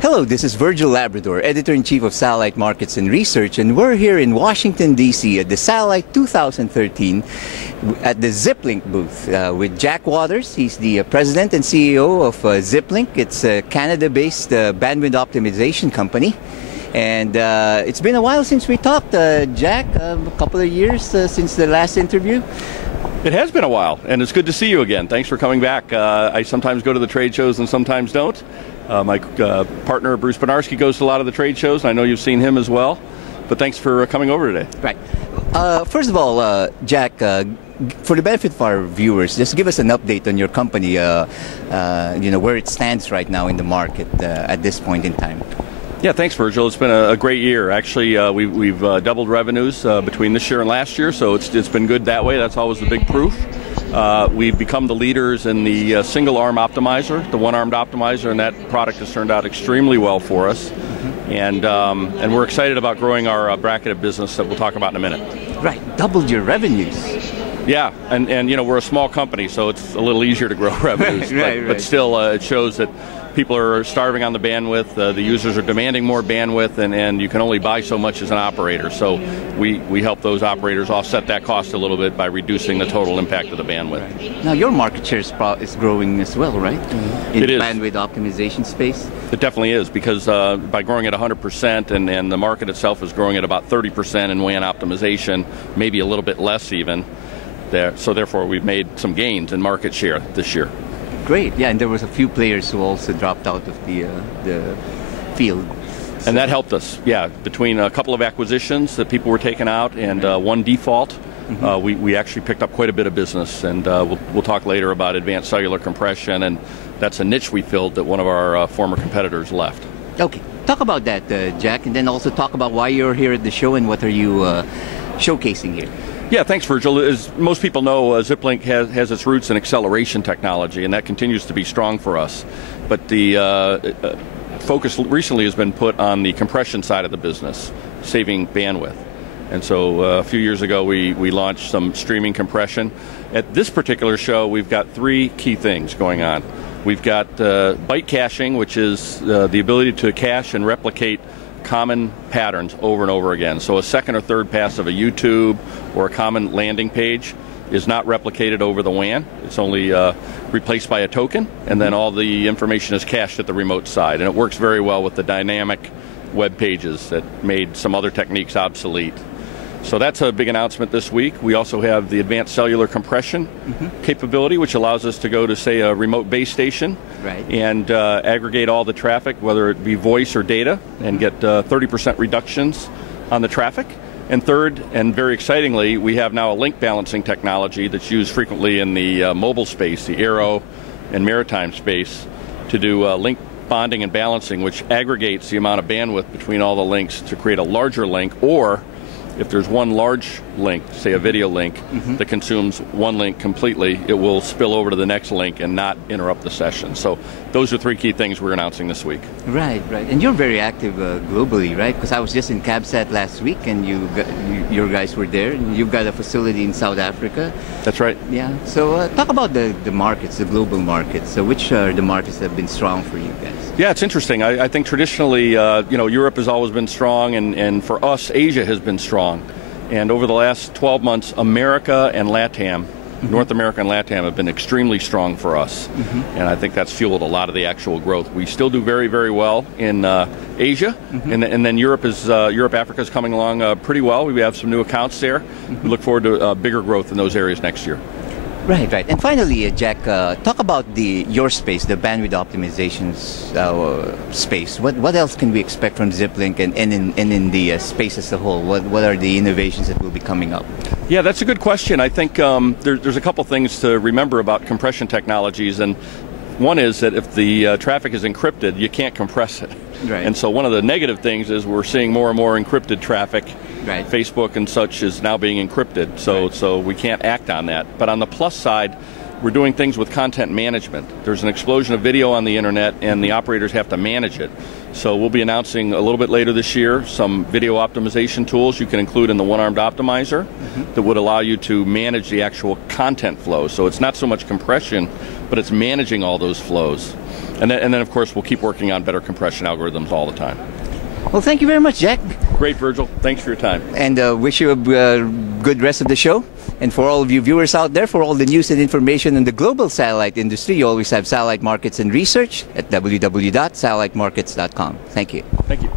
Hello, this is Virgil Labrador, Editor-in-Chief of Satellite Markets and Research, and we're here in Washington, D.C. at the Satellite 2013 at the Xiplink booth with Jack Waters. He's the President and CEO of Xiplink. It's a Canada-based bandwidth optimization company. And it's been a while since we talked, Jack, a couple of years since the last interview. It has been a while, and it's good to see you again. Thanks for coming back. I sometimes go to the trade shows and sometimes don't. My partner, Bruce Benarski, goes to a lot of the trade shows, and I know you've seen him as well. But thanks for coming over today. Right. First of all, Jack, for the benefit of our viewers, just give us an update on your company, where it stands right now in the market at this point in time. Yeah, thanks, Virgil. It's been a great year. Actually, we've doubled revenues between this year and last year, so it's been good that way. That's always the big proof. We've become the leaders in the single-arm optimizer, the one-armed optimizer, and that product has turned out extremely well for us. And we're excited about growing our bracketed business that we'll talk about in a minute. Right, doubled your revenues. Yeah, and we're a small company, so it's a little easier to grow revenues. But still, it shows that people are starving on the bandwidth, the users are demanding more bandwidth, and you can only buy so much as an operator. So we help those operators offset that cost a little bit by reducing the total impact of the bandwidth. Right. Now your market share is growing as well, right? In the bandwidth optimization space? It definitely is, because by growing at 100%, and the market itself is growing at about 30% in WAN optimization, maybe a little bit less even. So therefore we've made some gains in market share this year. Great, yeah, and there was a few players who also dropped out of the field. And that helped us, yeah. Between a couple of acquisitions that people were taking out and one default, we actually picked up quite a bit of business. And we'll talk later about advanced cellular compression, and that's a niche we filled that one of our former competitors left. Okay, talk about that, Jack, and then also talk about why you're here at the show and what are you showcasing here. Yeah, thanks, Virgil. As most people know, Xiplink has its roots in acceleration technology, and that continues to be strong for us. But the focus recently has been put on the compression side of the business, saving bandwidth. And so a few years ago, we launched some streaming compression. At this particular show, we've got three key things going on. We've got byte caching, which is the ability to cache and replicate common patterns over and over again. So a second or third pass of a YouTube or a common landing page is not replicated over the WAN. It's only replaced by a token, and then all the information is cached at the remote side. And it works very well with the dynamic web pages that made some other techniques obsolete. So that's a big announcement this week. We also have the advanced cellular compression capability, which allows us to go to, say, a remote base station and aggregate all the traffic, whether it be voice or data, and get 30% reductions on the traffic. And third, and very excitingly, we have now a link balancing technology that's used frequently in the mobile space, the aero and maritime space, to do link bonding and balancing, which aggregates the amount of bandwidth between all the links to create a larger link, or if there's one large link, say a video link, that consumes one link completely, it will spill over to the next link and not interrupt the session. So those are three key things we're announcing this week. Right. And you're very active globally, right? Because I was just in CabSat last week, and your guys were there, and you've got a facility in South Africa. That's right. Yeah. So talk about the markets, the global markets. So which are the markets that have been strong for you guys? Yeah, it's interesting. I think traditionally, Europe has always been strong, and for us, Asia has been strong. And over the last 12 months, America and LATAM, North America and LATAM have been extremely strong for us. And I think that's fueled a lot of the actual growth. We still do very, very well in Asia, and then Europe, Africa is coming along pretty well. We have some new accounts there. We look forward to bigger growth in those areas next year. Right. And finally, Jack, talk about your space, the bandwidth optimization space. What else can we expect from Xiplink and in the space as a whole? What are the innovations that will be coming up? Yeah, that's a good question. I think there's a couple things to remember about compression technologies, and one is that if the traffic is encrypted, you can't compress it. Right. And so one of the negative things is we're seeing more and more encrypted traffic. Right. Facebook and such is now being encrypted, so we can't act on that. But on the plus side, we're doing things with content management. There's an explosion of video on the internet, and the operators have to manage it. So we'll be announcing a little bit later this year some video optimization tools you can include in the one-armed optimizer that would allow you to manage the actual content flow. So it's not so much compression, but it's managing all those flows. And then, of course, we'll keep working on better compression algorithms all the time. Well, thank you very much, Jack. Great, Virgil. Thanks for your time. And wish you a good rest of the show. And for all of you viewers out there, for all the news and information in the global satellite industry, you always have Satellite Markets and Research at www.satellitemarkets.com. Thank you. Thank you.